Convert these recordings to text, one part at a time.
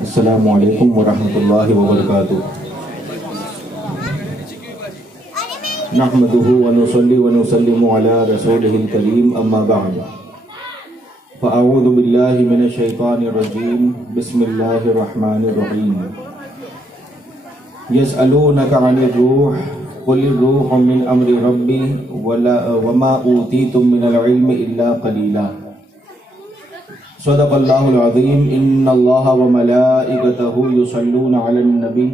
السلام علیکم ورحمۃ اللہ وبرکاتہ۔ نحمده ونصلي ونسلم على رسوله الكريم اما بعد فاعوذ باللہ من الشیطان الرجیم بسم اللہ الرحمن الرحیم۔ یسألونک عن الروح قل الروح من امر ربی وما اوتیتم من العلم الا قلیلا۔ صدق اللہ العظیم۔ ان اللہ وملائکتہ یصلون علی النبی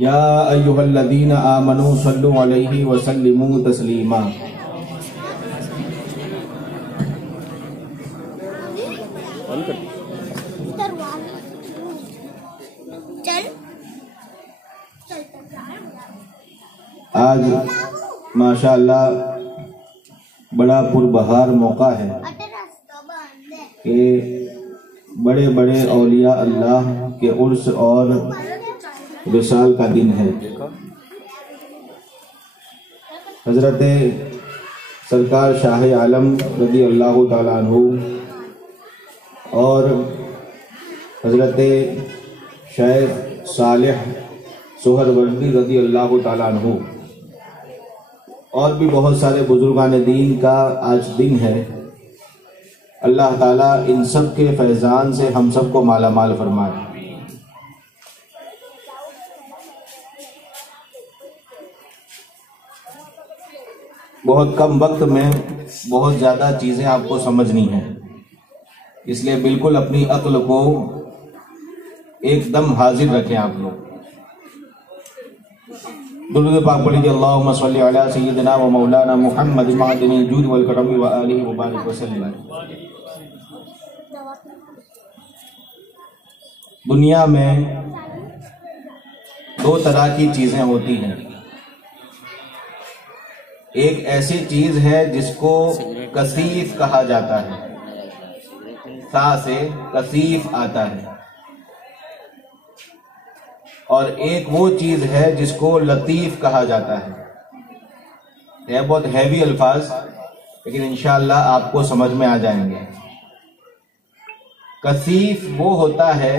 یا ایہا الذین آمنوا صلوا علیہ وسلموا تسلیما۔ آج ماشاءاللہ بڑا پربہار موقع ہے کہ بڑے بڑے اولیاء اللہ کے عرس اور وصال کا دن ہے۔ حضرت سرکار شاہ عالم رضی اللہ تعالیٰ عنہ اور حضرت شیخ صالح سہروردی رضی اللہ تعالیٰ عنہ اور بھی بہت سارے بزرگان دین کا آج دن ہے۔ اللہ تعالیٰ ان سب کے فیضان سے ہم سب کو مالا مال فرمائے۔ بہت کم وقت میں بہت زیادہ چیزیں آپ کو سمجھنی ہیں، اس لیے بالکل اپنی عقل کو ایک دم حاضر رکھیں آپ لوگ۔ درود پاک پڑھیے۔ اللہم صلی علی سیدنا و مولانا محمد معدن الجود والکرم و آلہ وبارک وسلم۔ دنیا میں دو طرح کی چیزیں ہوتی ہیں۔ ایک ایسی چیز ہے جس کو کثیف کہا جاتا ہے، سا سے کثیف آتا ہے، اور ایک وہ چیز ہے جس کو لطیف کہا جاتا ہے۔ یہ بہت ہیوی الفاظ لیکن انشاءاللہ آپ کو سمجھ میں آ جائیں گے۔ کثیف وہ ہوتا ہے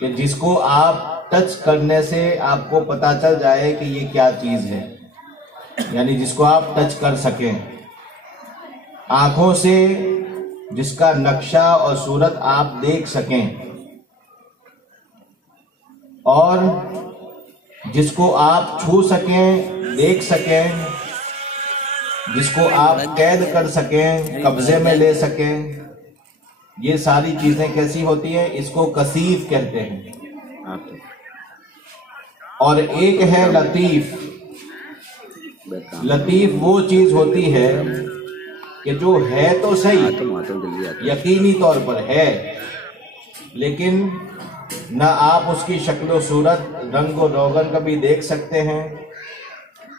کہ جس کو آپ ٹچ کرنے سے آپ کو پتہ چل جائے کہ یہ کیا چیز ہے، یعنی جس کو آپ ٹچ کر سکیں، آنکھوں سے جس کا نقشہ اور صورت آپ دیکھ سکیں، اور جس کو آپ چھو سکیں، دیکھ سکیں، جس کو آپ قید کر سکیں، قبضے میں لے سکیں۔ یہ ساری چیزیں کیسی ہوتی ہیں؟ اس کو کثیف کہتے ہیں۔ اور ایک ہے لطیف۔ لطیف وہ چیز ہوتی ہے کہ جو ہے تو صحیح، یقینی طور پر ہے، لیکن نہ آپ اس کی شکل و صورت، رنگ و روغن کبھی دیکھ سکتے ہیں،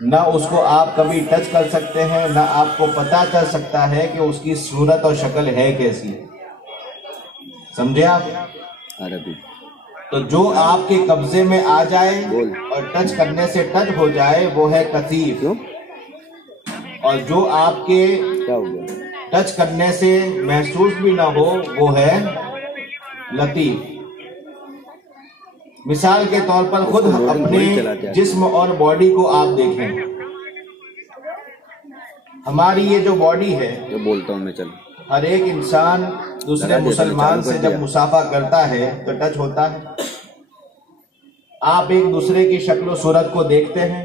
نہ اس کو آپ کبھی ٹچ کر سکتے ہیں، نہ آپ کو پتہ چل سکتا ہے کہ اس کی صورت اور شکل ہے کیسی۔ سمجھے آپ؟ تو جو آپ کے قبضے میں آ جائے اور ٹچ کرنے سے ٹچ ہو جائے وہ ہے کثیف، اور جو آپ کے ٹچ کرنے سے محسوس بھی نہ ہو وہ ہے لطیف۔ مثال کے طور پر خود اپنے جسم اور باڈی کو آپ دیکھیں۔ ہماری یہ جو باڈی ہے، بولتا ہوں میں، چل، ہر ایک انسان دوسرے مسلمان سے جب مصافحہ کرتا ہے تو ٹچ ہوتا ہے۔ آپ ایک دوسرے کی شکل و صورت کو دیکھتے ہیں،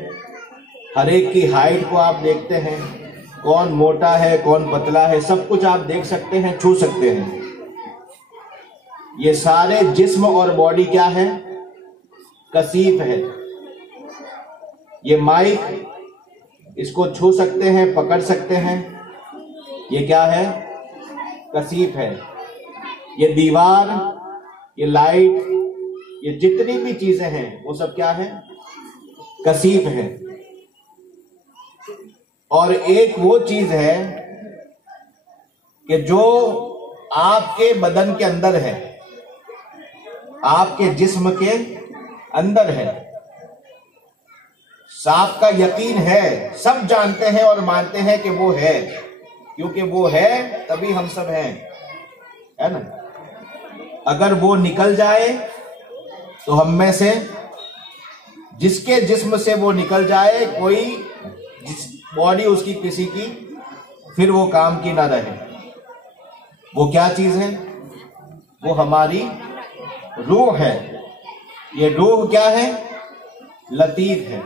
ہر ایک کی ہائٹ کو آپ دیکھتے ہیں، کون موٹا ہے کون پتلا ہے، سب کچھ آپ دیکھ سکتے ہیں، چھو سکتے ہیں۔ یہ سارے جسم اور باڈی کیا ہے؟ کثیف ہے۔ یہ مائک، اس کو چھو سکتے ہیں، پکڑ سکتے ہیں، یہ کیا ہے؟ کثیف ہے۔ یہ دیوار، یہ لائٹ، یہ جتنی بھی چیزیں ہیں وہ سب کیا ہے؟ کثیف ہے۔ اور ایک وہ چیز ہے کہ جو آپ کے بدن کے اندر ہے، آپ کے جسم کے اندر ہے، صاحب کا یقین ہے، سب جانتے ہیں اور مانتے ہیں کہ وہ ہے، کیونکہ وہ ہے تبھی ہم سب ہیں، ہے نا؟ اگر وہ نکل جائے تو ہم میں سے جس کے جسم سے وہ نکل جائے، کوئی باڈی اس کی کسی کی پھر وہ کام کی نہ رہے۔ وہ کیا چیز ہے؟ وہ ہماری روح ہے۔ یہ روح کیا ہے؟ لطیف ہے۔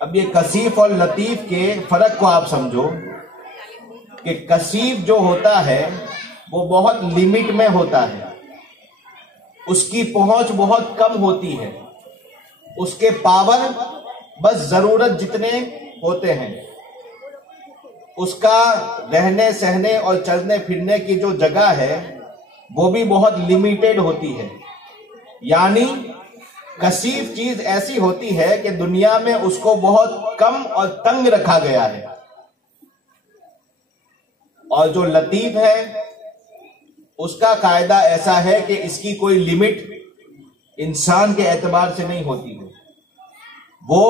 اب یہ کثیف اور لطیف کے فرق کو آپ سمجھو کہ کثیف جو ہوتا ہے وہ بہت لمٹ میں ہوتا ہے، اس کی پہنچ بہت کم ہوتی ہے، اس کے پاور بس ضرورت جتنے ہوتے ہیں، اس کا رہنے سہنے اور چلنے پھرنے کی جو جگہ ہے وہ بھی بہت لمیٹڈ ہوتی ہے۔ یعنی کثیف چیز ایسی ہوتی ہے کہ دنیا میں اس کو بہت کم اور تنگ رکھا گیا ہے، اور جو لطیف ہے اس کا قاعدہ ایسا ہے کہ اس کی کوئی لمٹ انسان کے اعتبار سے نہیں ہوتی ہے، وہ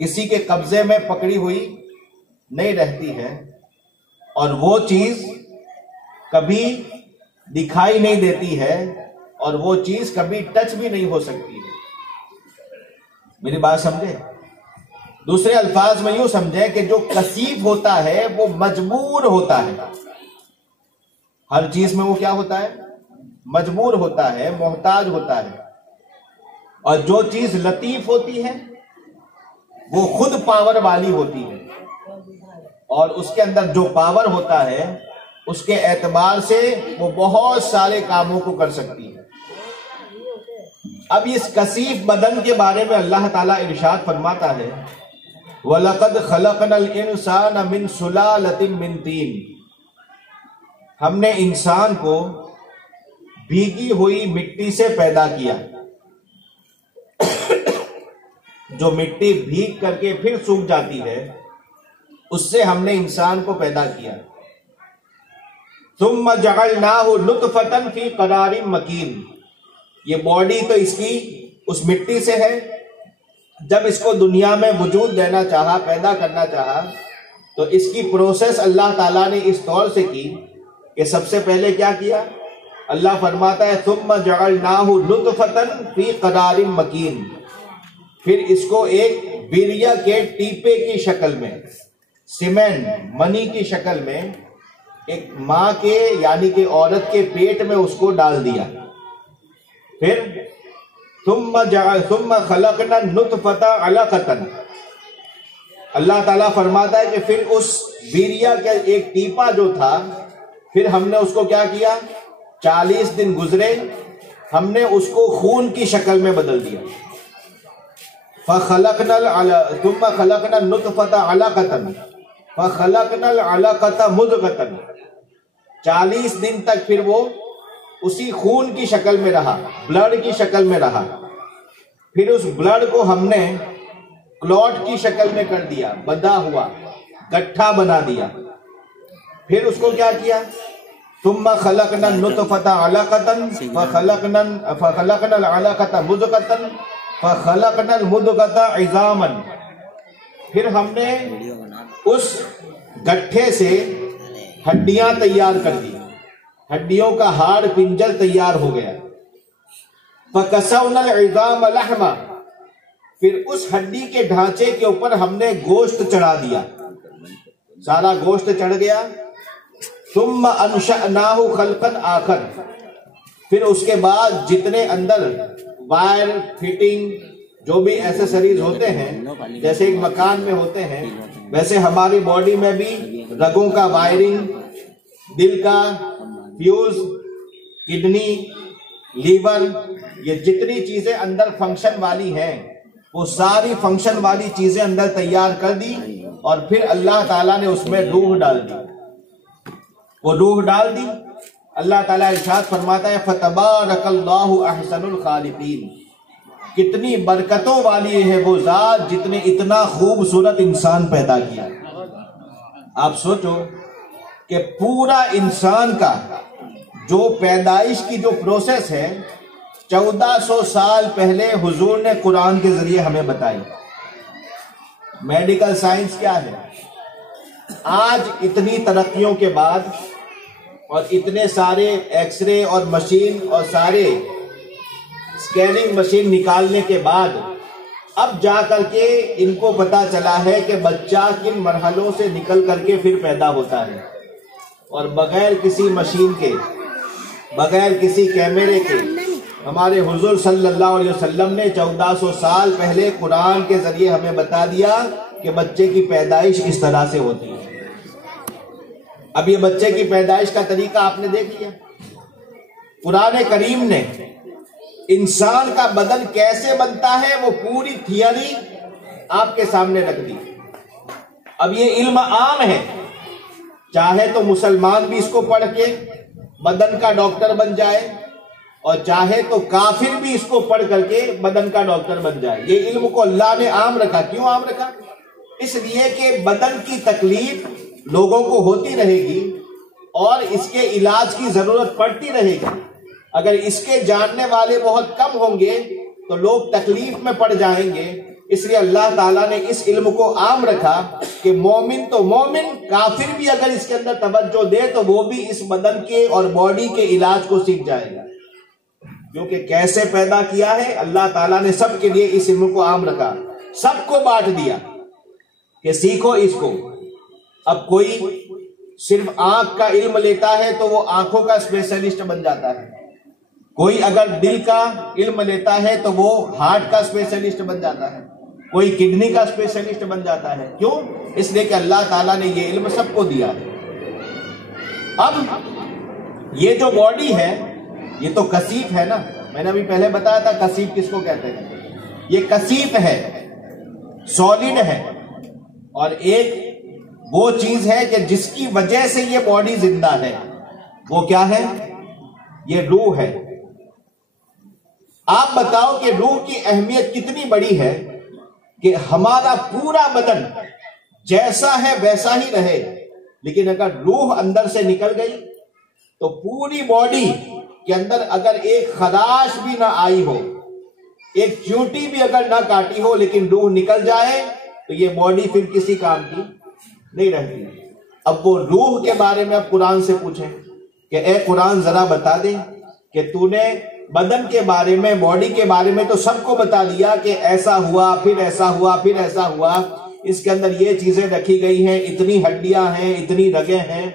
کسی کے قبضے میں پکڑی ہوئی نہیں رہتی ہے، اور وہ چیز کبھی دکھائی نہیں دیتی ہے، اور وہ چیز کبھی ٹچ بھی نہیں ہو سکتی ہے۔ میری بات سمجھے؟ دوسرے الفاظ میں یوں سمجھے کہ جو کثیف ہوتا ہے وہ مجبور ہوتا ہے، ہر چیز میں وہ کیا ہوتا ہے؟ مجبور ہوتا ہے، محتاج ہوتا ہے۔ اور جو چیز لطیف ہوتی ہے وہ خود پاور والی ہوتی ہے، اور اس کے اندر جو پاور ہوتا ہے اس کے اعتبار سے وہ بہت سارے کاموں کو کر سکتی ہے۔ اب اس کثیف بدن کے بارے میں اللہ تعالیٰ ارشاد فرماتا ہے وَلَقَدْ خَلَقْنَا الْإِنسَانَ مِنْ سُلَالَةٍ مِنْ طِينٍ، ہم نے انسان کو بھیگی ہوئی مٹی سے پیدا کیا۔ جو مٹی بھیگ کر کے پھر سوکھ جاتی ہے اس سے ہم نے انسان کو پیدا کیا۔ ثُمَّ جَعَلْنَاهُ نُطْفَةً فِي قَرَارٍ مَكِينٍ، یہ باڈی تو اس کی اس مٹی سے ہے۔ جب اس کو دنیا میں وجود دینا چاہا، پیدا کرنا چاہا، تو اس کی پروسیس اللہ تعالیٰ نے اس طور سے کی کہ سب سے پہلے کیا کیا؟ اللہ فرماتا ہے ثُمَّ جَعَلْنَاهُ نُطْفَةً فِي قَرَارٍ مَكِينٍ، پھر اس کو ایک بیریا کے ٹیپے کی شکل میں، سیمنٹ منی کی شکل میں، ایک ماں کے یعنی کہ عورت کے پیٹ میں اس کو ڈال دیا۔ پھر ثم خلقنا النطفة علقة، اللہ تعالیٰ فرماتا ہے کہ پھر اس بیریا کا ایک ٹیپا جو تھا، پھر ہم نے اس کو کیا کیا؟ 40 دن گزرے، ہم نے اس کو خون کی شکل میں بدل دیا۔ ثم خلقنا النطفة علقة فخلقنا العلقة مضغة، 40 دن تک پھر وہ اسی خون کی شکل میں رہا، بلڈ کی شکل میں رہا۔ پھر اس بلڈ کو ہم نے کلوٹ کی شکل میں کر دیا، بندھا ہوا، گٹھا بنا دیا۔ پھر اس کو کیا کیا؟ ثم خلقنا النطفة علقة فخلقنا العلقة مضغة فخلقنا المضغة عظاما، پھر ہم نے اس گٹھے سے ہڈیاں تیار کر دی، ہڈیوں کا ہاڑ پنجر تیار ہو گیا۔ فَكَسَوْنَا الْعِظَامَ لَحْمًا، پھر اس ہڈی کے ڈھانچے کے اوپر ہم نے گوشت چڑھا دیا، سارا گوشت چڑھ گیا۔ ثُمَّ أَنشَأْنَاهُ خَلْقًا آخَرَ، پھر اس کے بعد جتنے اندر وائر فٹنگ جو بھی ایسیسریز ہوتے ہیں، جیسے ایک مکان میں ہوتے ہیں، ویسے ہماری باڈی میں بھی رگوں کا وائرنگ، دل کا فیوز، کڈنی، لیور، یہ جتنی چیزیں اندر فنکشن والی ہیں وہ ساری فنکشن والی چیزیں اندر تیار کر دی، اور پھر اللہ تعالیٰ نے اس میں روح ڈال دی۔ وہ روح ڈال دی، اللہ تعالیٰ ارشاد فرماتا ہے فَتَبَارَكَ اللَّهُ أَحْسَنُ الْخَالِقِينَ، کتنی برکتوں والی ہے وہ ذات جس نے اتنا خوبصورت انسان پیدا کیا۔ آپ سوچو کہ پورا انسان کا جو پیدائش کی جو پروسیس ہے 1400 سال پہلے حضور نے قرآن کے ذریعے ہمیں بتائی۔ میڈیکل سائنس کیا ہے؟ آج اتنی ترقیوں کے بعد اور اتنے سارے ایکس رے اور مشین اور سارے اسکیننگ مشین نکالنے کے بعد اب جا کر کے ان کو پتا چلا ہے کہ بچہ کن مرحلوں سے نکل کر کے پھر پیدا ہوتا ہے، اور بغیر کسی مشین کے، بغیر کسی کیمرے کے ہمارے حضور صلی اللہ علیہ وسلم نے 1400 سال پہلے قرآن کے ذریعے ہمیں بتا دیا کہ بچے کی پیدائش کس طرح سے ہوتی ہے۔ اب یہ بچے کی پیدائش کا طریقہ آپ نے دیکھ لیا۔ قرآن کریم نے انسان کا بدن کیسے بنتا ہے وہ پوری تھیوری آپ کے سامنے رکھ دی۔ اب یہ علم عام ہے، چاہے تو مسلمان بھی اس کو پڑھ کے بدن کا ڈاکٹر بن جائے، اور چاہے تو کافر بھی اس کو پڑھ کر کے بدن کا ڈاکٹر بن جائے۔ یہ علم کو اللہ نے عام رکھا۔ کیوں عام رکھا؟ اس لیے کہ بدن کی تکلیف لوگوں کو ہوتی رہے گی اور اس کے علاج کی ضرورت پڑتی رہے گی۔ اگر اس کے جاننے والے بہت کم ہوں گے تو لوگ تکلیف میں پڑ جائیں گے۔ اس لیے اللہ تعالیٰ نے اس علم کو عام رکھا کہ مومن تو مومن، کافر بھی اگر اس کے اندر توجہ دے تو وہ بھی اس بدن کے اور باڈی کے علاج کو سیکھ جائے گا۔ کیونکہ کیسے پیدا کیا ہے اللہ تعالیٰ نے سب کے لیے اس علم کو عام رکھا، سب کو بانٹ دیا کہ سیکھو اس کو۔ اب کوئی صرف آنکھ کا علم لیتا ہے تو وہ آنکھوں کا اسپیشلسٹ بن جاتا ہے، کوئی اگر دل کا علم لیتا ہے تو وہ ہارٹ کا اسپیشلسٹ بن جاتا ہے، کوئی کڈنی کا اسپیشلسٹ بن جاتا ہے۔ کیوں؟ اس لیے کہ اللہ تعالیٰ نے یہ علم سب کو دیا ہے۔ اب یہ جو باڈی ہے یہ تو کثیف ہے نا، میں نے ابھی پہلے بتایا تھا کثیف کس کو کہتے ہیں۔ یہ کثیف ہے، سالڈ ہے، اور ایک وہ چیز ہے کہ جس کی وجہ سے یہ باڈی زندہ ہے، وہ کیا ہے؟ یہ روح ہے۔ آپ بتاؤ کہ روح کی اہمیت کتنی بڑی ہے کہ ہمارا پورا بدن جیسا ہے ویسا ہی رہے، لیکن اگر روح اندر سے نکل گئی تو پوری باڈی کے اندر اگر ایک خراش بھی نہ آئی ہو، ایک چیونٹی بھی اگر نہ کاٹی ہو، لیکن روح نکل جائے تو یہ باڈی پھر کسی کام کی نہیں رہتی۔ اب وہ روح کے بارے میں اب قرآن سے پوچھیں کہ اے قرآن ذرا بتا دیں کہ تو نے بدن کے بارے میں، باڈی کے بارے میں تو سب کو بتا دیا کہ ایسا ہوا، پھر ایسا ہوا، پھر ایسا ہوا، اس کے اندر یہ چیزیں رکھی گئی ہیں، اتنی ہڈیاں ہیں، اتنی رگیں ہیں،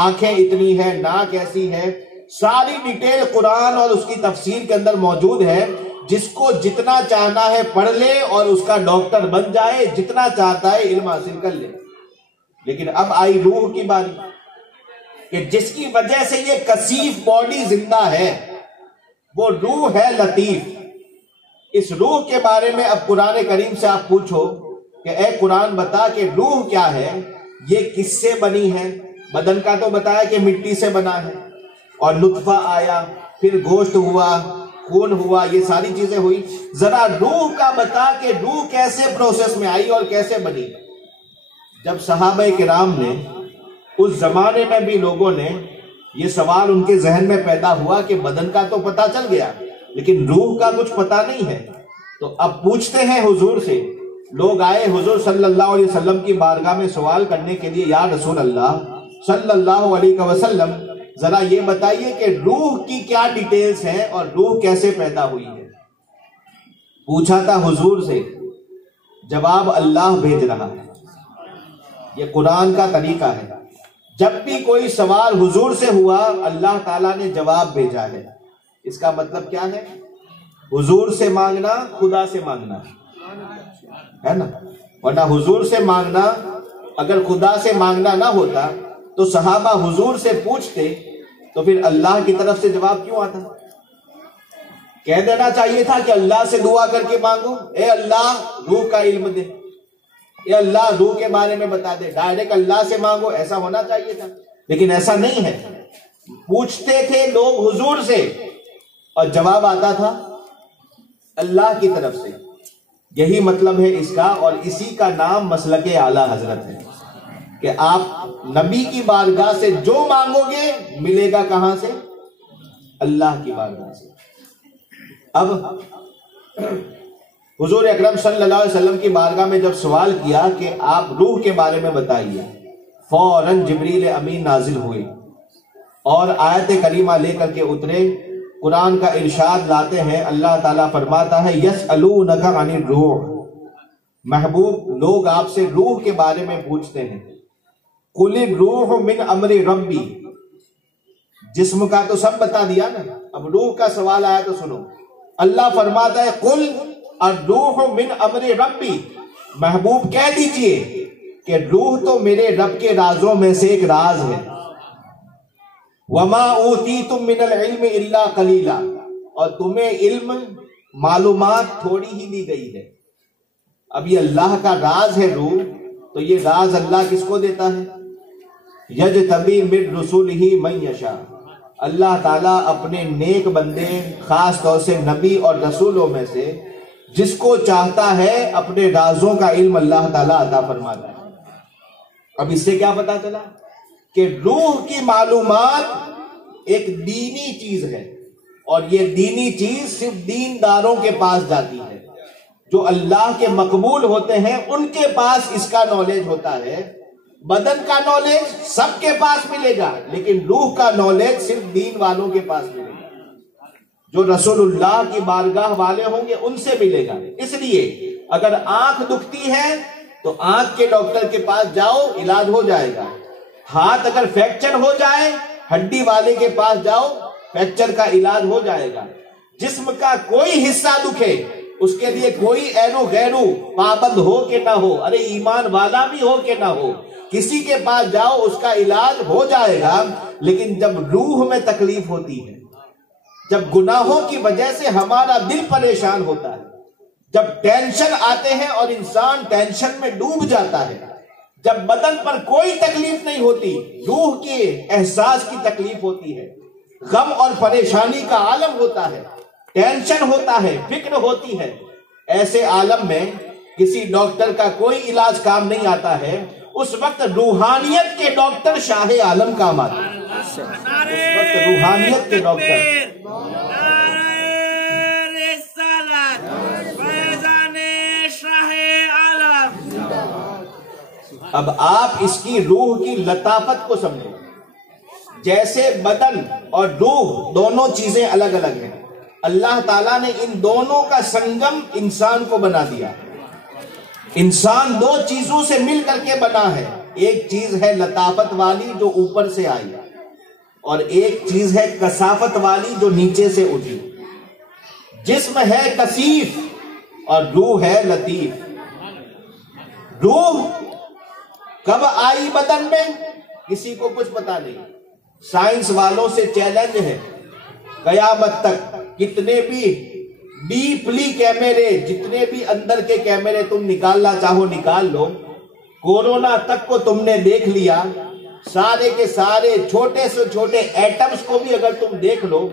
آنکھیں اتنی ہیں، ناک ایسی ہے، ساری ڈیٹیل قرآن اور اس کی تفسیر کے اندر موجود ہے۔ جس کو جتنا چاہنا ہے پڑھ لے اور اس کا ڈاکٹر بن جائے، جتنا چاہتا ہے علم حاصل کر لے۔ لیکن اب آئی روح کی باری کہ جس کی وجہ سے یہ کثیف باڈی زندہ ہے، وہ روح ہے لطیف۔ اس روح کے بارے میں اب قرآن کریم سے آپ پوچھو کہ اے قرآن بتا کہ روح کیا ہے، یہ کس سے بنی ہے؟ بدن کا تو بتایا کہ مٹی سے بنا ہے، اور نطفہ آیا، پھر گوشت ہوا، خون ہوا، یہ ساری چیزیں ہوئی۔ ذرا روح کا بتا کہ روح کیسے پروسیس میں آئی اور کیسے بنی۔ جب صحابہ کرام نے، اس زمانے میں بھی لوگوں نے یہ سوال ان کے ذہن میں پیدا ہوا کہ بدن کا تو پتا چل گیا لیکن روح کا کچھ پتا نہیں ہے، تو اب پوچھتے ہیں حضور سے۔ لوگ آئے حضور صلی اللہ علیہ وسلم کی بارگاہ میں سوال کرنے کے لیے، یا رسول اللہ صلی اللہ علیہ وسلم ذرا یہ بتائیے کہ روح کی کیا ڈیٹیلز ہیں اور روح کیسے پیدا ہوئی ہے۔ پوچھا تھا حضور سے، جواب اللہ بھیج رہا ہے۔ یہ قرآن کا طریقہ ہے، جب بھی کوئی سوال حضور سے ہوا اللہ تعالیٰ نے جواب بھیجا ہے۔ اس کا مطلب کیا ہے؟ حضور سے مانگنا خدا سے مانگنا ہے نا، ورنہ حضور سے مانگنا، اگر خدا سے مانگنا نہ ہوتا تو صحابہ حضور سے پوچھتے تو پھر اللہ کی طرف سے جواب کیوں آتا؟ کہہ دینا چاہیے تھا کہ اللہ سے دعا کر کے مانگو، اے اللہ روح کا علم دے، اے اللہ روح کے بارے میں بتا دے، ڈائریکٹ اللہ سے مانگو، ایسا ہونا چاہیے تھا، لیکن ایسا نہیں ہے۔ پوچھتے تھے لوگ حضور سے اور جواب آتا تھا اللہ کی طرف سے۔ یہی مطلب ہے اس کا، اور اسی کا نام مسلک اعلی حضرت ہے کہ آپ نبی کی بارگاہ سے جو مانگو گے ملے گا کہاں سے؟ اللہ کی بارگاہ سے۔ اب حضور اکرم صلی اللہ علیہ وسلم کی بارگاہ میں جب سوال کیا کہ آپ روح کے بارے میں بتائیے، فوراً جبریل امین نازل ہوئے اور آیت کریمہ لے کر کے اترے، قرآن کا ارشاد لاتے ہیں، اللہ تعالیٰ فرماتا ہے یسألونک عن الروح، محبوب لوگ آپ سے روح کے بارے میں پوچھتے ہیں، قل الروح من امر ربی، جسم کا تو سب بتا دیا نا، اب روح کا سوال آیا تو سنو، اللہ فرماتا ہے قل الروح من امر ربی، محبوب کہہ دیجئے کہ روح تو میرے رب کے رازوں میں سے ایک راز ہے، وما اوتیتم من العلم الا قلیلا، اور تمہیں علم معلومات تھوڑی ہی دی گئی ہے۔ اب یہ اللہ کا راز ہے روح، تو یہ راز اللہ کس کو دیتا ہے؟ یجتبی من رسولہ من یشاء، اللہ تعالیٰ اپنے نیک بندے خاص طور سے نبی اور رسولوں میں سے جس کو چاہتا ہے اپنے رازوں کا علم اللہ تعالیٰ عطا فرماتا ہے۔ اب اس سے کیا پتا چلا کہ روح کی معلومات ایک دینی چیز ہے، اور یہ دینی چیز صرف دینداروں کے پاس جاتی ہے، جو اللہ کے مقبول ہوتے ہیں ان کے پاس اس کا نالج ہوتا ہے۔ بدن کا نالج سب کے پاس ملے گا، لیکن روح کا نالج صرف دین والوں کے پاس ملے گا، جو رسول اللہ کی بارگاہ والے ہوں گے ان سے ملے گا۔ اس لیے اگر آنکھ دکھتی ہے تو آنکھ کے ڈاکٹر کے پاس جاؤ، علاج ہو جائے گا۔ ہاتھ اگر فریکچر ہو جائے، ہڈی والے کے پاس جاؤ، فریکچر کا علاج ہو جائے گا۔ جسم کا کوئی حصہ دکھے، اس کے لیے کوئی اینو غیرو پابند ہو کہ نہ ہو، ارے ایمان والا بھی ہو کہ نہ ہو، کسی کے پاس جاؤ اس کا علاج ہو جائے گا۔ لیکن جب روح میں تکلیف ہوتی ہے، جب گناہوں کی وجہ سے ہمارا دل پریشان ہوتا ہے، جب ٹینشن آتے ہیں اور انسان ٹینشن میں ڈوب جاتا ہے، جب بدن پر کوئی تکلیف نہیں ہوتی، روح کے احساس کی تکلیف ہوتی ہے، غم اور پریشانی کا عالم ہوتا ہے، ٹینشن ہوتا ہے، فکر ہوتی ہے، ایسے عالم میں کسی ڈاکٹر کا کوئی علاج کام نہیں آتا ہے۔ اس وقت روحانیت کے ڈاکٹر شاہ عالم کام آتے ہیں، اس وقت روحانیت کے ڈاکٹر۔ اب آپ اس کی روح کی لطافت کو سمجھیں، جیسے بدن اور روح دونوں چیزیں الگ الگ ہیں، اللہ تعالیٰ نے ان دونوں کا سنگم انسان کو بنا دیا۔ انسان دو چیزوں سے مل کر کے بنا ہے، ایک چیز ہے لطافت والی جو اوپر سے آئی، اور ایک چیز ہے کثافت والی جو نیچے سے اٹھی۔ جسم ہے کثیف اور روح ہے لطیف۔ روح کب آئی بدن میں کسی کو کچھ پتا نہیں، سائنس والوں سے چیلنج ہے، قیامت تک کتنے بھی ڈیپلی کیمرے، جتنے بھی اندر کے کیمرے تم نکالنا چاہو نکال لو، کورونا تک کو تم نے دیکھ لیا، سارے کے سارے چھوٹے سے چھوٹے ایٹمز کو بھی اگر تم دیکھ لو،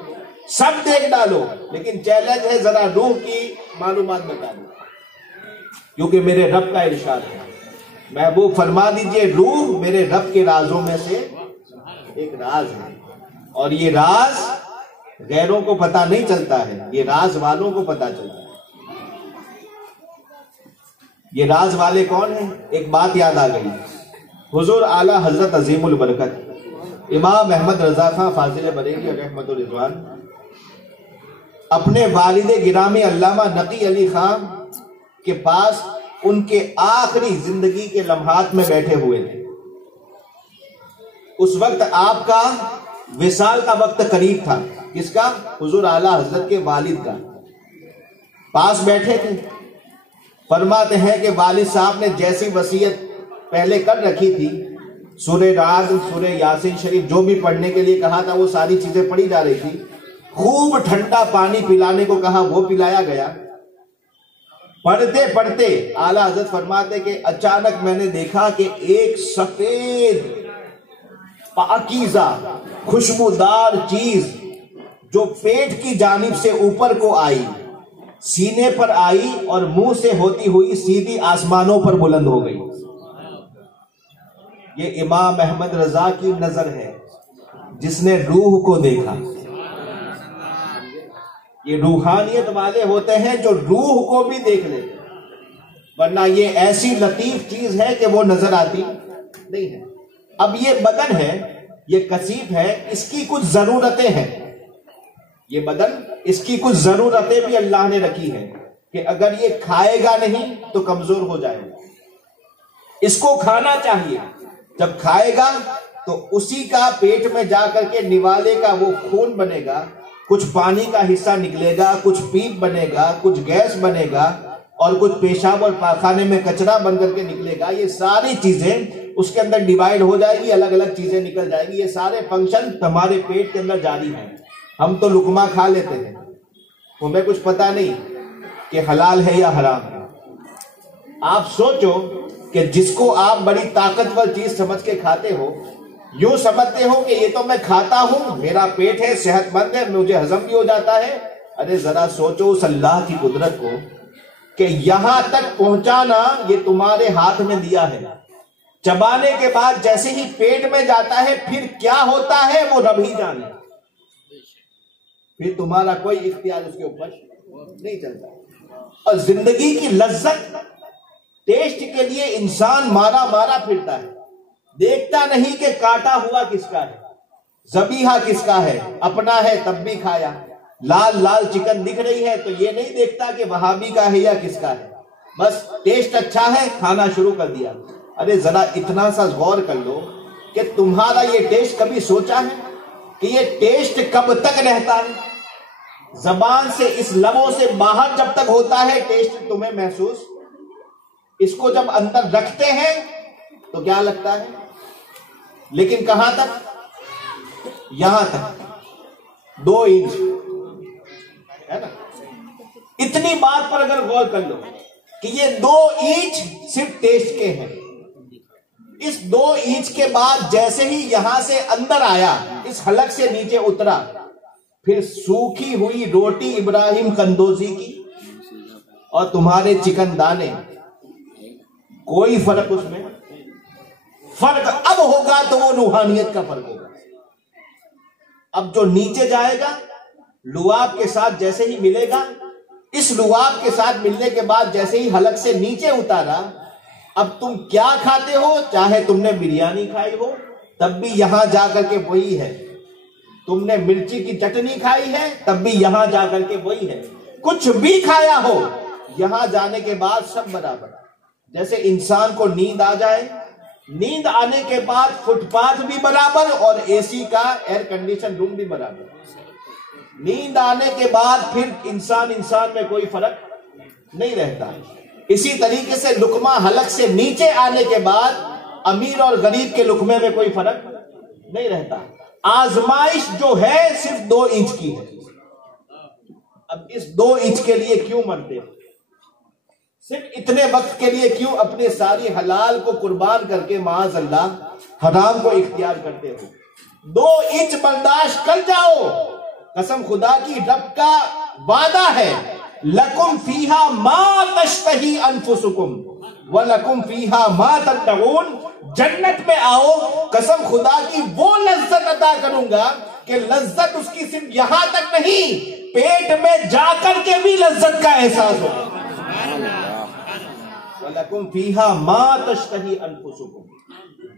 سب دیکھ ڈالو، لیکن چیلنج ہے ذرا روح کی معلومات بتا دو، کیونکہ میرے رب کا ارشاد ہے۔ محبوب فرما دیجئے روح میرے رب کے رازوں میں سے ایک راز ہے، اور یہ راز غیروں کو پتا نہیں چلتا ہے، یہ راز والوں کو پتا چلتا ہے۔ یہ راز والے کون ہیں؟ ایک بات یاد آ گئی، حضور اعلیٰ حضرت عظیم البرکت امام احمد رضا خان فاضل بریلوی رحمت الرضوان اپنے والد گرامی علامہ نقی علی خان کے پاس ان کے آخری زندگی کے لمحات میں بیٹھے ہوئے تھے۔ اس وقت آپ کا وصال کا وقت قریب تھا، کس کا؟ حضور اعلیٰ حضرت کے والد کا۔ پاس بیٹھے تھے، فرماتے ہیں کہ والد صاحب نے جیسی وصیت پہلے کر رکھی تھی، سورہ رعد، سورہ یاسین شریف جو بھی پڑھنے کے لیے کہا تھا وہ ساری چیزیں پڑھی جا رہی تھی، خوب ٹھنڈا پانی پلانے کو کہا وہ پلایا گیا۔ پڑھتے پڑھتے اعلیٰ حضرت فرماتے کہ اچانک میں نے دیکھا کہ ایک سفید پاکیزہ خوشبودار چیز جو پیٹ کی جانب سے اوپر کو آئی، سینے پر آئی اور منہ سے ہوتی ہوئی سیدھی آسمانوں پر بلند ہو گئی۔ یہ امام احمد رضا کی نظر ہے جس نے روح کو دیکھا۔ یہ روحانیت والے ہوتے ہیں جو روح کو بھی دیکھ لیتے، ورنہ یہ ایسی لطیف چیز ہے کہ وہ نظر آتی نہیں ہے۔ اب یہ بدن ہے، یہ کثیف ہے، اس کی کچھ ضرورتیں ہیں، یہ بدن اس کی کچھ ضرورتیں بھی اللہ نے رکھی ہے کہ اگر یہ کھائے گا نہیں تو کمزور ہو جائے گا، اس کو کھانا چاہیے، جب کھائے گا تو اسی کا پیٹ میں جا کر کے نوالے کا وہ خون بنے گا، کچھ پانی کا حصہ نکلے گا، کچھ پیپ بنے گا، کچھ گیس بنے گا، اور کچھ پیشاب اور پاخانے میں کچرا بن کر کے نکلے گا۔ یہ ساری چیزیں اس کے اندر ڈیوائیڈ ہو جائے گی، الگ الگ چیزیں نکل جائے گی۔ یہ سارے فنکشن ہمارے پیٹ کے اندر جاری ہیں۔ ہم تو لقمہ کھا لیتے ہیں، ہمیں کچھ پتا نہیں کہ حلال ہے یا حرام ہے۔ آپ سوچو کہ جس کو آپ بڑی طاقتور چیز سمجھ کے کھاتے ہو، یوں سمجھتے ہو کہ یہ تو میں کھاتا ہوں، میرا پیٹ ہے، صحت مند ہے، مجھے ہضم بھی ہو جاتا ہے۔ ارے ذرا سوچو اس اللہ کی قدرت کو کہ یہاں تک پہنچانا یہ تمہارے ہاتھ میں دیا ہے۔ چبانے کے بعد جیسے ہی پیٹ میں جاتا ہے پھر کیا ہوتا ہے وہ رب ہی جانے، پھر تمہارا کوئی اختیار اس کے اوپر نہیں چلتا۔ اور زندگی کی لذت، ٹیسٹ کے لیے انسان مارا مارا پھرتا ہے، دیکھتا نہیں کہ کاٹا ہوا کس کا ہے، ذبیحہ کس کا ہے، اپنا ہے تب بھی کھایا۔ لال لال چکن دکھ رہی ہے تو یہ نہیں دیکھتا کہ وہابی کا ہے یا کس کا ہے، بس ٹیسٹ اچھا ہے کھانا شروع کر دیا۔ ارے ذرا اتنا سا غور کر لو کہ تمہارا یہ ٹیسٹ کبھی سوچا ہے کہ یہ ٹیسٹ کب تک رہتا ہے؟ زبان سے اس لبوں سے باہر جب تک ہوتا ہے ٹیسٹ تمہیں محسوس، اس کو جب اندر رکھتے ہیں تو کیا لگتا ہے، لیکن کہاں تک؟ یہاں تک 2 انچ ہے نا۔ اتنی بات پر اگر غور کر لو کہ یہ 2 انچ صرف ٹیسٹ کے ہیں، اس 2 انچ کے بعد جیسے ہی یہاں سے اندر آیا، اس حلق سے نیچے اترا، پھر سوکھی ہوئی روٹی ابراہیم قندوزی کی اور تمہارے چکن دانے، کوئی فرق اس میں؟ فرق اب ہوگا تو وہ روحانیت کا فرق ہوگا۔ اب جو نیچے جائے گا لعاب کے ساتھ جیسے ہی ملے گا، اس لعاب کے ساتھ ملنے کے بعد جیسے ہی حلق سے نیچے اتارا، اب تم کیا کھاتے ہو، چاہے تم نے بریانی کھائی ہو تب بھی یہاں جا کر کے وہی ہے، تم نے مرچی کی چٹنی کھائی ہے تب بھی یہاں جا کر کے وہی ہے، کچھ بھی کھایا ہو یہاں جانے کے بعد سب برابر۔ جیسے انسان کو نیند آ جائے، نیند آنے کے بعد فٹ پاتھ بھی برابر اور اے سی کا ایئر کنڈیشن روم بھی برابر۔ نیند آنے کے بعد پھر انسان میں کوئی فرق نہیں رہتا۔ اسی طریقے سے لقمہ حلق سے نیچے آنے کے بعد امیر اور غریب کے لقمے میں کوئی فرق نہیں رہتا۔ آزمائش جو ہے صرف 2 انچ کی ہے۔ اب اس 2 انچ کے لیے کیوں مرتے ہو؟ صرف اتنے وقت کے لیے کیوں اپنے ساری حلال کو قربان کر کے معاذ اللہ حرام کو اختیار کرتے ہو؟ 2 انچ برداشت کر جاؤ، قسم خدا کی رب کا وعدہ ہے، لَكُمْ فِيهَا مَا تَشْتَهِي أَنفُسُكُمْ وَلَكُمْ فِيهَا مَا تَدَّعُونَ۔ جنت میں آؤ، قسم خدا کی وہ لذت عطا کروں گا کہ لذت اس کی صرف یہاں تک نہیں، پیٹ میں جا کر کے بھی لذت کا احساس ہوگا۔ وَلَكُمْ فِيهَا مَا تَشْتَهِي أَنفُسُكُمْ،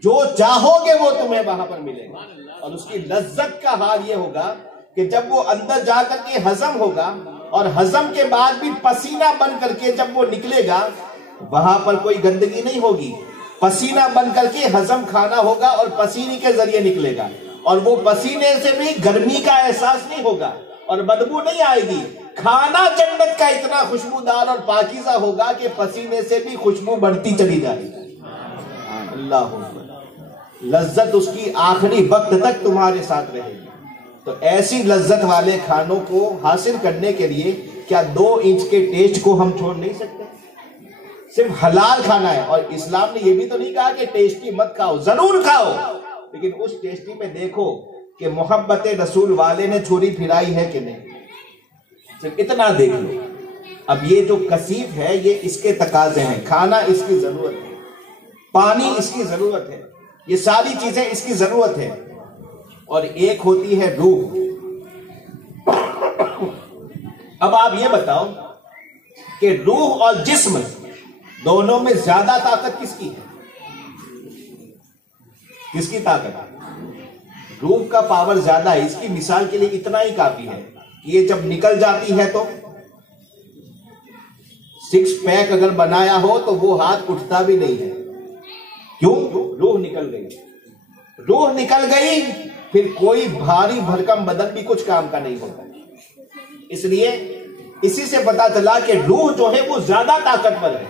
جو چاہو گے وہ تمہیں وہاں پر ملے گا۔ اور اس کی لذت کا حال یہ ہوگا کہ جب وہ اندر جا کر کے ہضم ہوگا اور ہضم کے بعد بھی پسینہ بن کر کے جب وہ نکلے گا، وہاں پر کوئی گندگی نہیں ہوگی، پسینہ بن کر کے ہضم کھانا ہوگا اور پسینے کے ذریعے نکلے گا، اور وہ پسینے سے بھی گرمی کا احساس نہیں ہوگا اور بدبو نہیں آئے گی۔ کھانا جنت کا اتنا خوشبودار اور پاکیزہ ہوگا کہ پسینے سے بھی خوشبو بڑھتی چلی جائے گی۔ اللہ اکبر، لذت اس کی آخری وقت تک تمہارے ساتھ رہے گی۔ تو ایسی لذت والے کھانوں کو حاصل کرنے کے لیے کیا 2 انچ کے ٹیسٹ کو ہم چھوڑ نہیں سکتے؟ صرف حلال کھانا ہے، اور اسلام نے یہ بھی تو نہیں کہا کہ ٹیسٹی مت کھاؤ، ضرور کھاؤ، لیکن اس ٹیسٹی میں دیکھو کہ محبت رسول والے نے چھری پھرائی ہے کہ نہیں، صرف اتنا دیکھ لو۔ اب یہ جو کثیف ہے یہ اس کے تقاضے ہیں، کھانا اس کی ضرورت ہے، پانی اس کی ضرورت ہے، یہ ساری چیزیں اس کی ضرورت ہے۔ اور ایک ہوتی ہے روح۔ اب آپ یہ بتاؤ کہ روح اور جسم دونوں میں زیادہ طاقت کس کی ہے؟ کس کی طاقت؟ روح کا پاور زیادہ ہے. اس کی مثال کے لیے اتنا ہی کافی ہے کہ یہ جب نکل جاتی ہے تو 6 پیک اگر بنایا ہو تو وہ ہاتھ اٹھتا بھی نہیں ہے. کیوں؟ روح نکل گئی. روح نکل گئی پھر کوئی بھاری بھرکم بدن بھی کچھ کام کا نہیں ہوتا. اس لیے اسی سے پتا چلا کہ روح جو ہے وہ زیادہ طاقتور ہے.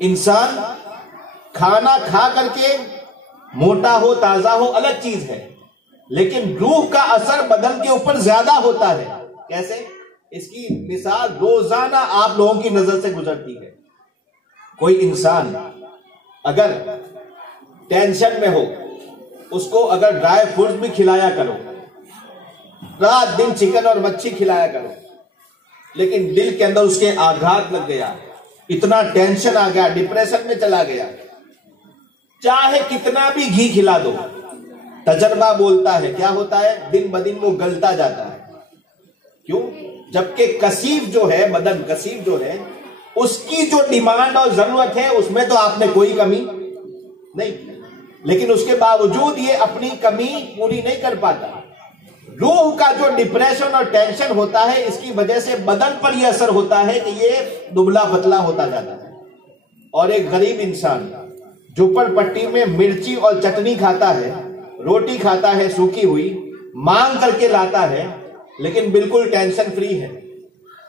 انسان کھانا کھا کر کے موٹا ہو تازہ ہو الگ چیز ہے، لیکن روح کا اثر بدن کے اوپر زیادہ ہوتا ہے. کیسے؟ اس کی مثال روزانہ آپ لوگوں کی نظر سے گزرتی ہے. کوئی انسان اگر ٹینشن میں ہو، اس کو اگر ڈرائی فروٹس بھی کھلایا کرو، رات دن چکن اور مچھی کھلایا کرو، لیکن دل کے اندر اس کے آگھات لگ گیا، اتنا ٹینشن آ گیا، ڈپریشن میں چلا گیا، چاہے کتنا بھی گھی کھلا دو، تجربہ بولتا ہے کیا ہوتا ہے؟ دن بدن وہ گلتا جاتا ہے. کیوں؟ جبکہ کثیف جو ہے، بدن کثیف جو ہے، اس کی جو ڈیمانڈ اور ضرورت ہے اس میں تو آپ نے کوئی کمی نہیں، لیکن اس کے باوجود یہ اپنی کمی پوری نہیں کر پاتا. روح کا جو ڈپریشن اور ٹینشن ہوتا ہے، اس کی وجہ سے بدن پر یہ اثر ہوتا ہے کہ یہ دبلا پتلا ہوتا جاتا ہے. اور ایک غریب انسان جھوپڑ پٹی میں مرچی اور چٹنی کھاتا ہے، روٹی کھاتا ہے سوکھی ہوئی، مانگ کر کے لاتا ہے، لیکن بالکل ٹینشن فری ہے.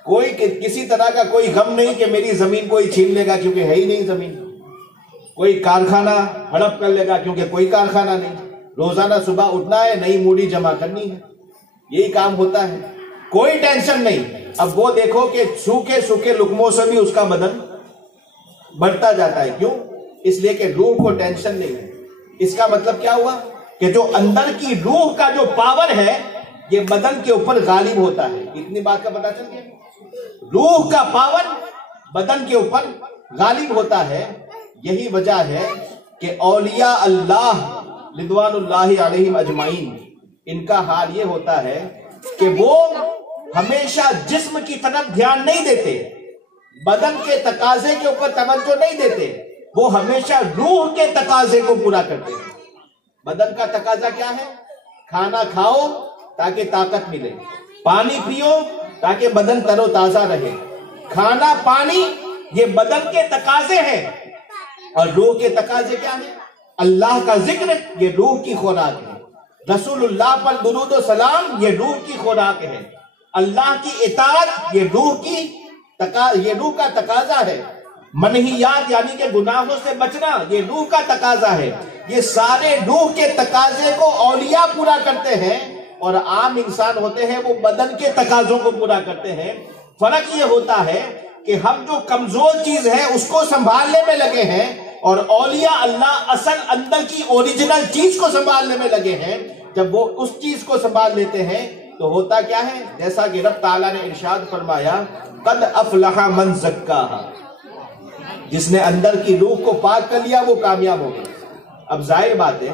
کوئی کسی طرح کا کوئی غم نہیں کہ میری زمین کوئی چھین لے گا کیونکہ ہے ہی نہیں زمین، کوئی کارخانہ ہڑپ کر لے گا کیونکہ کوئی کارخانہ نہیں، روزانہ صبح اٹھنا ہے، نئی موڑی جمع کرنی ہے، یہی کام ہوتا ہے، کوئی ٹینشن نہیں. اب وہ دیکھو کہ سوکھے سوکھے لقموں سے بھی اس کا بدن بڑھتا جاتا ہے. کیوں؟ اس لیے کہ روح کو ٹینشن نہیں ہے. اس کا مطلب کیا ہوا کہ جو اندر کی روح کا جو پاور ہے یہ بدن کے اوپر غالب ہوتا ہے. اتنی بات کا پتہ چل گیا؟ روح کا پاور بدن کے اوپر غالب ہوتا ہے. یہی وجہ ہے کہ اولیاء اللہ رضوان اللہ علیہم اجمعین، ان کا حال یہ ہوتا ہے کہ وہ ہمیشہ جسم کی طرف دھیان نہیں دیتے، بدن کے تقاضے کے اوپر توجہ نہیں دیتے، وہ ہمیشہ روح کے تقاضے کو پورا کرتے ہیں. بدن کا تقاضا کیا ہے؟ کھانا کھاؤ تاکہ طاقت ملے، پانی پیو تاکہ بدن تر و تازہ رہے. کھانا پانی یہ بدن کے تقاضے ہیں. اور روح کے تقاضے کیا ہیں؟ اللہ کا ذکر یہ روح کی خوراک ہے، رسول اللہ پر درود و سلام یہ روح کی خوراک ہے، اللہ کی اطاعت یہ روح کا تقاضا ہے، منہیات یعنی کہ گناہوں سے بچنا یہ روح کا تقاضا ہے. یہ سارے روح کے تقاضے کو اولیاء پورا کرتے ہیں اور عام انسان ہوتے ہیں وہ بدن کے تقاضوں کو پورا کرتے ہیں. فرق یہ ہوتا ہے کہ ہم جو کمزور چیز ہے اس کو سنبھالنے میں لگے ہیں اور اولیاء اللہ اصل اندر کی اوریجنل چیز کو سنبھالنے میں لگے ہیں. جب وہ اس چیز کو سنبھال لیتے ہیں تو ہوتا کیا ہے؟ جیسا کہ رب تعالیٰ نے ارشاد فرمایا قد افلح من زکاہا، جس نے اندر کی روح کو پاک کر لیا وہ کامیاب ہو گیا. اب ظاہر بات ہے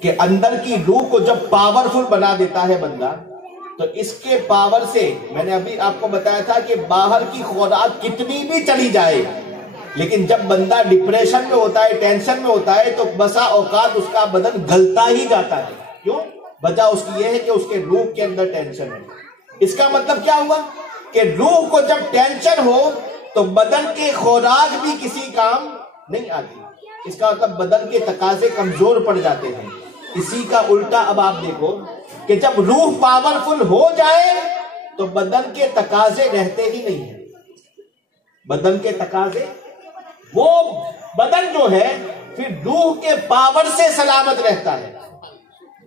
کہ اندر کی روح کو جب پاورفل بنا دیتا ہے بندہ تو اس کے پاور سے، میں نے ابھی آپ کو بتایا تھا کہ باہر کی خوراک کتنی بھی چلی جائے، لیکن جب بندہ ڈپریشن میں ہوتا ہے، ٹینشن میں ہوتا ہے تو بسا اوقات اس کا بدن گلتا ہی جاتا ہے. کیوں؟ وجہ اس کی یہ ہے کہ اس کے روح کے اندر ٹینشن ہے. اس کا مطلب کیا ہوا کہ روح کو جب ٹینشن ہو تو بدن کے خوراک بھی کسی کام نہیں آتی. اس کا مطلب بدن کے تقاضے کمزور پڑ جاتے ہیں. اسی کا الٹا اب آپ دیکھو کہ جب روح پاورفل ہو جائے تو بدن کے تقاضے رہتے ہی نہیں ہیں. بدن کے تقاضے، وہ بدن جو ہے پھر روح کے پاور سے سلامت رہتا ہے.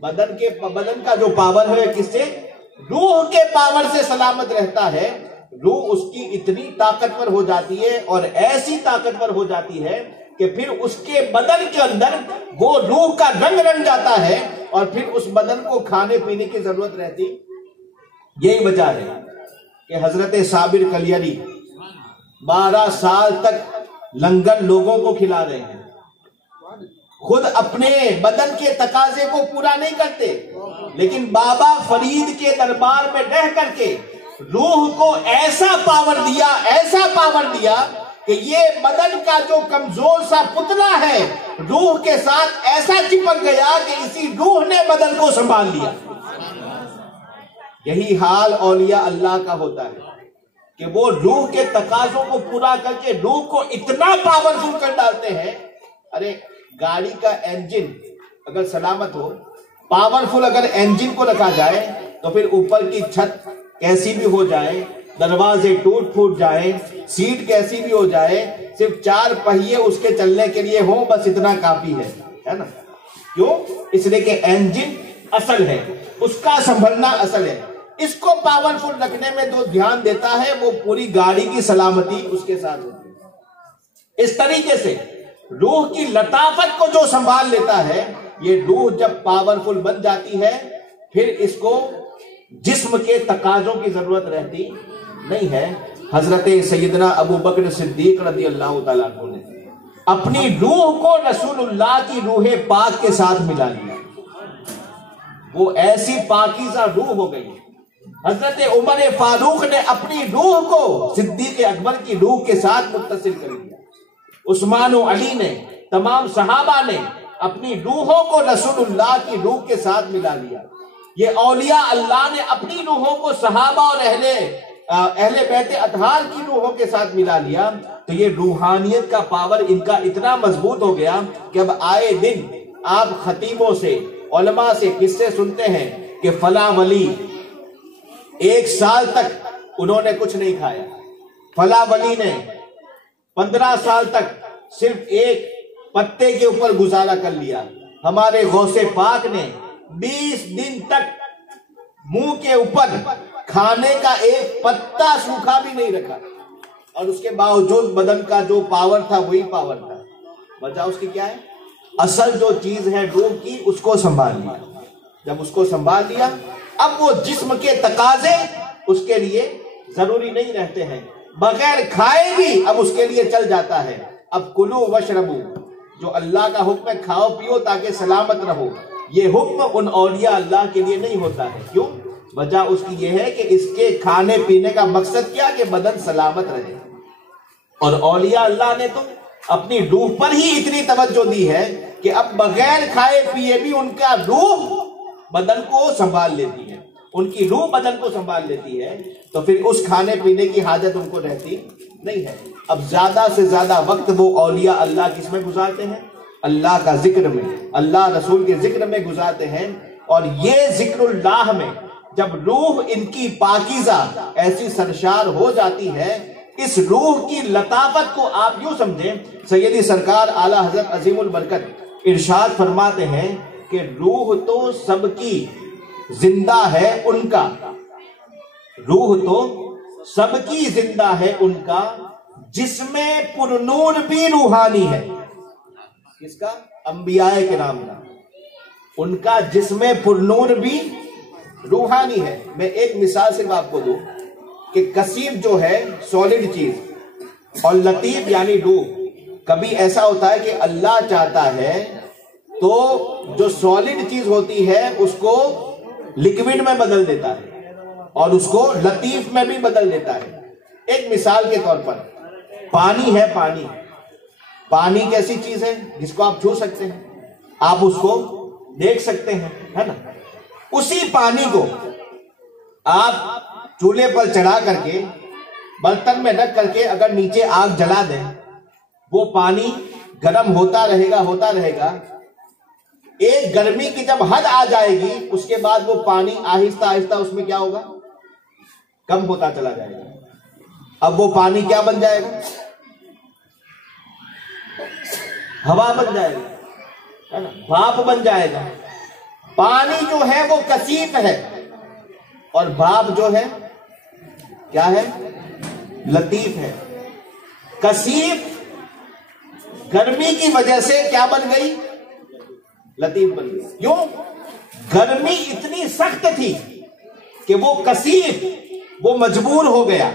بدن کا جو پاور ہے کس سے؟ روح کے پاور سے سلامت رہتا ہے. روح اس کی اتنی طاقتور ہو جاتی ہے اور ایسی طاقتور ہو جاتی ہے کہ پھر اس کے بدن کے اندر وہ روح کا رنگ رنگ جاتا ہے اور پھر اس بدن کو کھانے پینے کی ضرورت رہتی. یہی وجہ ہے کہ حضرت صابر کلیری 12 سال تک لنگر لوگوں کو کھلا رہے ہیں، خود اپنے بدن کے تقاضے کو پورا نہیں کرتے، لیکن بابا فرید کے دربار میں رہ کر کے روح کو ایسا پاور دیا کہ یہ بدن کا جو کمزور سا پتلا ہے روح کے ساتھ ایسا چپک گیا کہ اسی روح نے بدن کو سنبھال لیا۔ یہی حال اولیاء اللہ کا ہوتا ہے کہ وہ روح کے تقاضوں کو پورا کر کے روح کو اتنا پاورفل کر ڈالتے ہیں۔ ارے گاڑی کا انجن اگر سلامت ہو، پاورفل اگر انجن کو رکھا جائے تو پھر اوپر کی چھت کیسی بھی ہو جائے، دروازے ٹوٹ پھوٹ جائیں، سیٹ کیسی بھی ہو جائے، صرف 4 پہیے اس کے چلنے کے لیے ہوں، بس اتنا کافی ہے نا؟ کیوں؟ اس لیے کہ انجن اصل ہے، اس کا سنبھلنا اصل ہے۔ اس کو پاورفل رکھنے میں جو دھیان دیتا ہے وہ پوری گاڑی کی سلامتی اس کے ساتھ ہوتی ہے۔ اس طریقے سے روح کی لطافت کو جو سنبھال لیتا ہے، یہ روح جب پاورفل بن جاتی ہے پھر اس کو جسم کے تقاضوں کی ضرورت رہتی نہیں ہے۔ حضرت سیدنا ابو بکر صدیق رضی اللہ تعالیٰ عنہ نے اپنی روح کو رسول اللہ کی روح پاک کے ساتھ ملا لیا، وہ ایسی پاکیزہ روح ہو گئی۔ حضرت عمر فاروق نے اپنی روح کو صدیق اکبر کی روح کے ساتھ متصل کر دیا، عثمان و علی نے، تمام صحابہ نے اپنی روحوں کو رسول اللہ کی روح کے ساتھ ملا لیا۔ یہ اولیاء اللہ نے اپنی روحوں کو صحابہ اور اہل بیت اطہار کی روحوں کے ساتھ ملا لیا، تو یہ روحانیت کا پاور ان کا اتنا مضبوط ہو گیا کہ اب آئے دن آپ خطیبوں سے، علماء سے قصے سنتے ہیں کہ فلاں ولی 1 سال تک انہوں نے کچھ نہیں کھایا، فلاں ولی نے 15 سال تک صرف ایک پتے کے اوپر گزارا کر لیا، ہمارے غوث پاک نے 20 دن تک منہ کے اوپر کھانے کا ایک پتا سوکھا بھی نہیں رکھا، اور اس کے باوجود بدن کا جو پاور تھا وہی پاور تھا۔ وجہ اس کی کیا ہے؟ اصل جو چیز ہے روح کی، اس کو سنبھال لیا۔ جب اس کو سنبھال لیا، اب وہ جسم کے تقاضے اس کے لیے ضروری نہیں رہتے ہیں، بغیر کھائے بھی اب اس کے لیے چل جاتا ہے۔ اب کلو وشربو، جو اللہ کا حکم ہے کھاؤ پیو تاکہ سلامت رہو، یہ حکم ان اولیاء اللہ کے لیے نہیں ہوتا ہے۔ کیوں؟ وجہ اس کی یہ ہے کہ اس کے کھانے پینے کا مقصد کیا کہ بدن سلامت رہے، اور اولیاء اللہ نے تو اپنی روح پر ہی اتنی توجہ دی ہے کہ اب بغیر کھائے پیے بھی ان کا روح بدن کو سنبھال لیتی ہے، ان کی روح بدن کو سنبھال لیتی ہے، تو پھر اس کھانے پینے کی حاجت ان کو رہتی نہیں ہے۔ اب زیادہ سے زیادہ وقت وہ اولیاء اللہ کس میں گزارتے ہیں؟ اللہ کا ذکر میں، اللہ رسول کے ذکر میں گزارتے ہیں، اور یہ ذکر اللہ میں جب روح ان کی پاکیزہ ایسی سرشار ہو جاتی ہے، اس روح کی لطافت کو آپ یوں سمجھیں، سیدی سرکار اعلیٰ حضرت عظیم البرکت ارشاد فرماتے ہیں کہ روح تو سب کی زندہ ہے ان کا، روح تو سب کی زندہ ہے ان کا، جسم پر نور بھی روحانی ہے۔ کس کا؟ انبیاء کرام کا، ان کا جسم پر نور بھی روحانی ہے۔ میں ایک مثال صرف آپ کو دوں کہ کثیف جو ہے سالڈ چیز، اور لطیف یعنی روح، کبھی ایسا ہوتا ہے کہ اللہ چاہتا ہے تو جو سالڈ چیز ہوتی ہے اس کو لکوڈ میں بدل دیتا ہے اور اس کو لطیف میں بھی بدل دیتا ہے۔ ایک مثال کے طور پر پانی ہے، پانی کیسی چیز ہے جس کو آپ چھو سکتے ہیں، آپ اس کو دیکھ سکتے ہیں، ہے نا؟ اسی پانی کو آپ چولہے پر چڑھا کر کے برتن میں رکھ کر کے اگر نیچے آگ جلا دیں، وہ پانی گرم ہوتا رہے گا، ایک گرمی کی جب حد آ جائے گی اس کے بعد وہ پانی آہستہ آہستہ اس میں کیا ہوگا؟ کم ہوتا چلا جائے گا۔ اب وہ پانی کیا بن جائے گا؟ ہوا بن جائے گا، ہے نا؟ بھاپ بن جائے گا۔ پانی جو ہے وہ کثیف ہے، اور بھاپ جو ہے کیا ہے؟ لطیف ہے۔ کثیف گرمی کی وجہ سے کیا بن گئی؟ لطیف بن گئی۔ کیوں؟ گرمی اتنی سخت تھی کہ وہ کثیف، وہ مجبور ہو گیا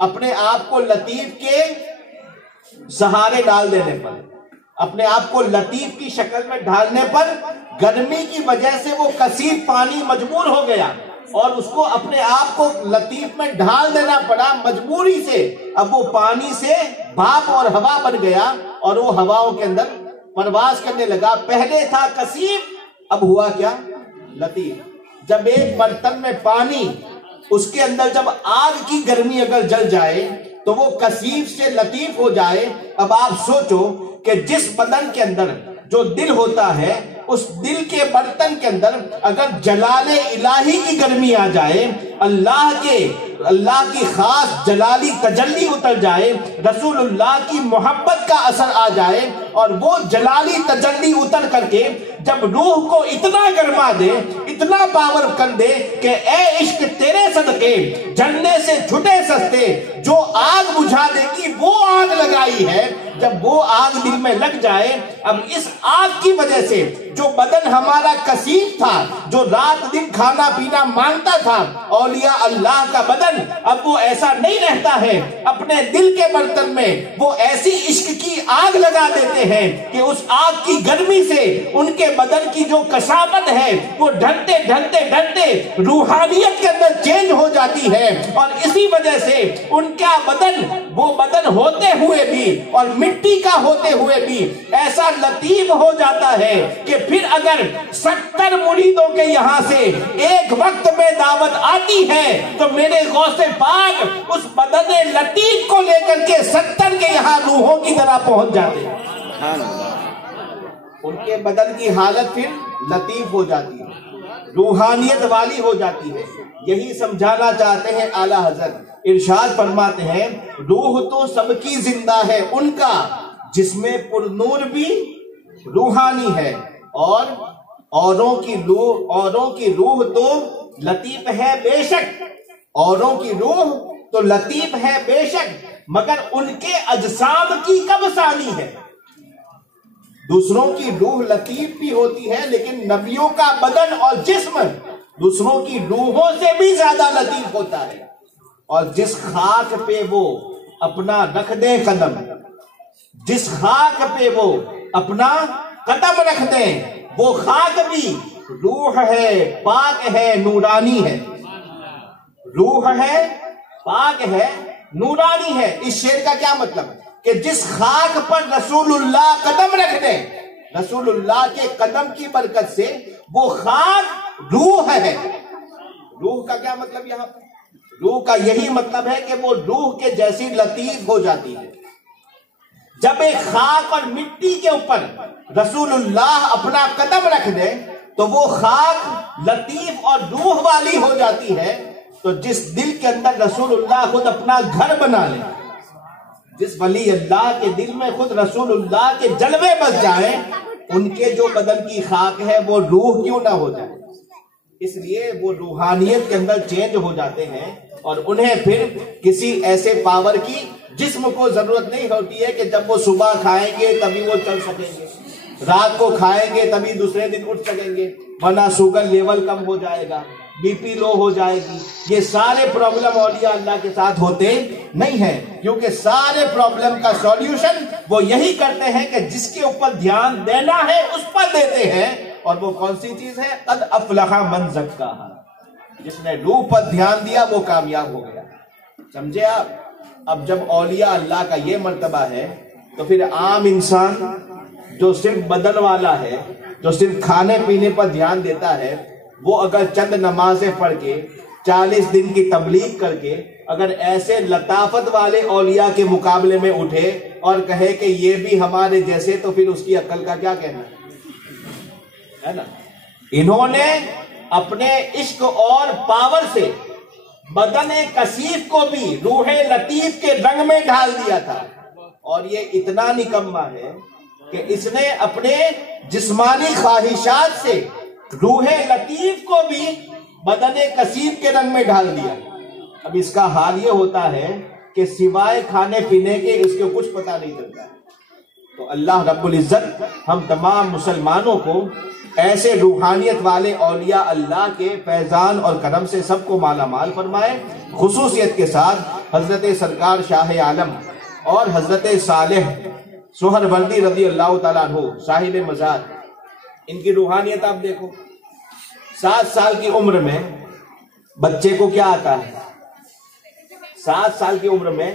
اپنے آپ کو لطیف کے سہارے ڈال دینے پر، اپنے آپ کو لطیف کی شکل میں ڈالنے پر، گرمی کی وجہ سے وہ کثیف پانی مجبور ہو گیا اور اس کو اپنے آپ کو لطیف میں ڈھال دینا پڑا مجبوری سے. اب وہ پانی سے بھاپ اور ہوا بن گیا اور وہ ہواؤں کے اندر پرواز کرنے لگا. پہلے تھا کثیف، اب ہوا کیا؟ لطیف. جب ایک برتن میں پانی، اس کے اندر جب آگ کی گرمی اگر جل جائے تو وہ کثیف سے لطیف ہو جائے. اب آپ سوچو کہ جس بدن کے اندر جو دل ہوتا ہے، اس دل کے برتن کے اندر اگر جلال الہی کی گرمی آ جائے، اللہ کی خاص جلالی تجلی اتر جائے، رسول اللہ کی محبت کا اثر آ جائے، اور وہ جلالی تجلی اتر کر کے جب روح کو اتنا گرما دے، اتنا پاور کر دے کہ اے عشق تیرے صدقے جلنے سے چھٹے سستے، جو آگ بجھا دے گی وہ آگ لگائی ہے. جب وہ آگ دل میں لگ جائے، اب اس آگ کی وجہ سے جو بدن ہمارا کثیف تھا، جو رات دن کھانا پینا مانگتا تھا، اولیاء اللہ کا بدن اب وہ ایسا نہیں رہتا ہے. اپنے دل کے برتن میں وہ ایسی عشق کی آگ لگا دیتے ہیں کہ اس آگ کی گرمی سے ان کے بدن کی جو کثافت ہے وہ ڈھلتے ڈھلتے ڈھلتے روحانیت کے اندر چینج ہو جاتی ہے. اور اسی وجہ سے ان کا بدن، وہ بدن ہوتے ہوئے بھی اور مٹی کا ہوتے ہوئے بھی ایسا لطیف ہو جاتا ہے کہ پھر اگر 70 مریدوں کے یہاں سے ایک وقت میں دعوت آتی ہے تو میرے غوث پاک اس بدن لطیف کو لے کر کے 70 کے یہاں روحوں کی طرح پہنچ جاتے ہیں. ان کے بدن کی حالت پھر لطیف ہو جاتی ہے، روحانیت والی ہو جاتی ہے. یہی سمجھانا چاہتے ہیں اعلیٰ حضرت. ارشاد فرماتے ہیں روح تو سب کی زندہ ہے ان کا، جس میں پر نور بھی روحانی ہے، اور اوروں کی روح تو لطیف ہے بے شک، اوروں کی روح تو لطیف ہے بے شک، مگر ان کے اجسام کی کب ثانی ہے. دوسروں کی روح لطیف بھی ہوتی ہے، لیکن نبیوں کا بدن اور جسم دوسروں کی روحوں سے بھی زیادہ لطیف ہوتا ہے. اور جس خاک پہ وہ اپنا رکھ دیں قدم، جس خاک پہ وہ اپنا قدم رکھ دیں، وہ خاک بھی روح ہے، پاک ہے، نورانی ہے. روح ہے، پاک ہے، نورانی ہے. اس شعر کا کیا مطلب؟ کہ جس خاک پر رسول اللہ قدم رکھ دیں، رسول اللہ کے قدم کی برکت سے وہ خاک روح ہے. روح کا کیا مطلب یہاں پر؟ روح کا یہی مطلب ہے کہ وہ روح کے جیسی لطیف ہو جاتی ہے. جب ایک خاک اور مٹی کے اوپر رسول اللہ اپنا قدم رکھ دے تو وہ خاک لطیف اور روح والی ہو جاتی ہے. تو جس دل کے اندر رسول اللہ خود اپنا گھر بنا لے، جس ولی اللہ کے دل میں خود رسول اللہ کے جلوے بس جائیں، ان کے جو بدن کی خاک ہے وہ روح کیوں نہ ہو جائے. اس لیے وہ روحانیت کے اندر چینج ہو جاتے ہیں، اور انہیں پھر کسی ایسے پاور کی جسم کو ضرورت نہیں ہوتی ہے کہ جب وہ صبح کھائیں گے تبھی وہ چل سکیں گے، رات کو کھائیں گے تبھی دوسرے دن اٹھ سکیں گے، ورنہ شوگر لیول کم ہو جائے گا، بی پی لو ہو جائے گی. یہ سارے پرابلم اولیاء اللہ کے ساتھ ہوتے نہیں ہیں، کیونکہ سارے پرابلم کا سولیوشن وہ یہی کرتے ہیں کہ جس کے اوپر دھیان دینا ہے اس پر دیتے ہیں. اور وہ کون سی چیز ہے؟ قد افلح من زکاہا. جس نے روح پر دھیان دیا وہ کامیاب ہو گیا. سمجھے آپ؟ اب جب اولیاء اللہ کا یہ مرتبہ ہے تو پھر عام انسان جو صرف بدن والا ہے، جو صرف کھانے پینے پر دھیان دیتا ہے، وہ اگر چند نمازیں پڑھ کے 40 دن کی تبلیغ کر کے اگر ایسے لطافت والے اولیاء کے مقابلے میں اٹھے اور کہے کہ یہ بھی ہمارے جیسے، تو پھر اس کی عقل کا کیا کہنا ہے نا. انہوں نے اپنے عشق اور پاور سے بدن کثیف کو بھی روح لطیف کے رنگ میں ڈھال دیا تھا. اور یہ اتنا نکما ہے کہ اس نے اپنے جسمانی خواہشات سے روح لطیف کو بھی بدن کثیف کے رنگ میں ڈھال دیا. اب اس کا حال یہ ہوتا ہے کہ سوائے کھانے پینے کے اس کو کچھ پتہ نہیں چلتا. تو اللہ رب العزت ہم تمام مسلمانوں کو ایسے روحانیت والے اولیاء اللہ کے فیضان اور کرم سے سب کو مالا مال فرمائے. خصوصیت کے ساتھ حضرت سرکار شاہ عالم اور حضرت صالح سہروردی رضی اللہ تعالیٰ عنہ صاحب مزار، ان کی روحانیت آپ دیکھو. 7 سال کی عمر میں بچے کو کیا آتا ہے 7 سال کی عمر میں؟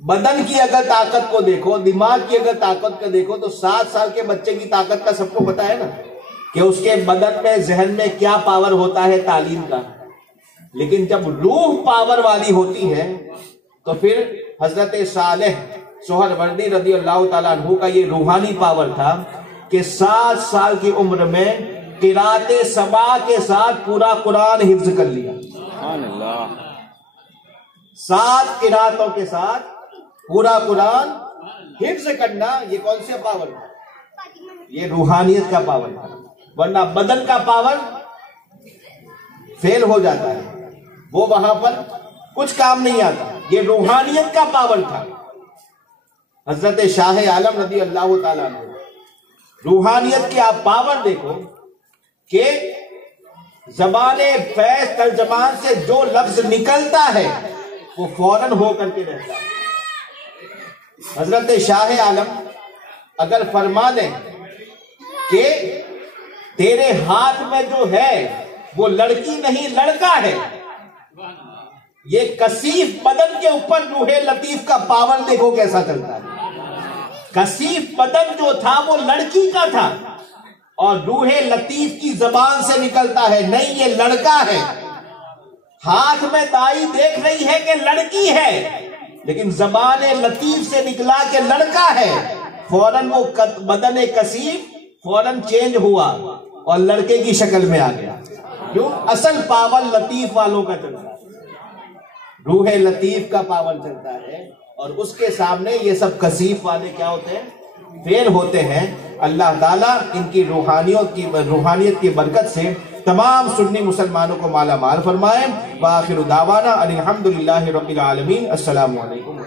بدن کی اگر طاقت کو دیکھو، دماغ کی اگر طاقت کو دیکھو تو 7 سال کے بچے کی طاقت کا سب کو پتا ہے نا کہ اس کے بدن میں ذہن میں کیا پاور ہوتا ہے تعلیم کا. لیکن جب روح پاور والی ہوتی ہے تو پھر حضرت صالح سہروردی رضی اللہ تعالیٰ عنہ کا یہ روحانی پاور تھا کہ 7 سال کی عمر میں قرات سبع کے ساتھ پورا قرآن حفظ کر لیا. سبحان اللہ. 7 قراتوں کے ساتھ پورا قرآن حفظ کرنا، یہ کون سے پاور تھا؟ یہ روحانیت کا پاور تھا. ورنہ بدن کا پاور فیل ہو جاتا ہے، وہ وہاں پر کچھ کام نہیں آتا. یہ روحانیت کا پاور تھا. حضرت شاہ عالم رضی اللہ تعالیٰ عنہ، روحانیت کی آپ پاور دیکھو کہ زبان فیض ترجمان سے جو لفظ نکلتا ہے وہ فوراً ہو کر کے رہتا ہے. حضرت شاہ عالم اگر فرما دیں کہ تیرے ہاتھ میں جو ہے وہ لڑکی نہیں لڑکا ہے، یہ کثیف بدن کے اوپر روح لطیف کا پاور دیکھو کیسا چلتا ہے. کثیف بدن جو تھا وہ لڑکی کا تھا اور روح لطیف کی زبان سے نکلتا ہے نہیں یہ لڑکا ہے. ہاتھ میں دائی دیکھ رہی ہے کہ لڑکی ہے، لیکن زبان لطیف سے نکلا کہ لڑکا ہے. فوراً وہ بدن کثیف فوراً چینج ہوا اور لڑکے کی شکل میں آ گیا. کیوں؟ اصل پاور لطیف والوں کا چلتا ہے، روح لطیف کا پاور چلتا ہے، اور اس کے سامنے یہ سب کثیف والے کیا ہوتے ہیں؟ فیل ہوتے ہیں. اللہ تعالیٰ ان کی روحانیت کی برکت سے تمام سنی مسلمانوں کو مالا مال فرمائے. وآخر دعوانا ان الحمدللہ رب العالمین. السلام علیکم.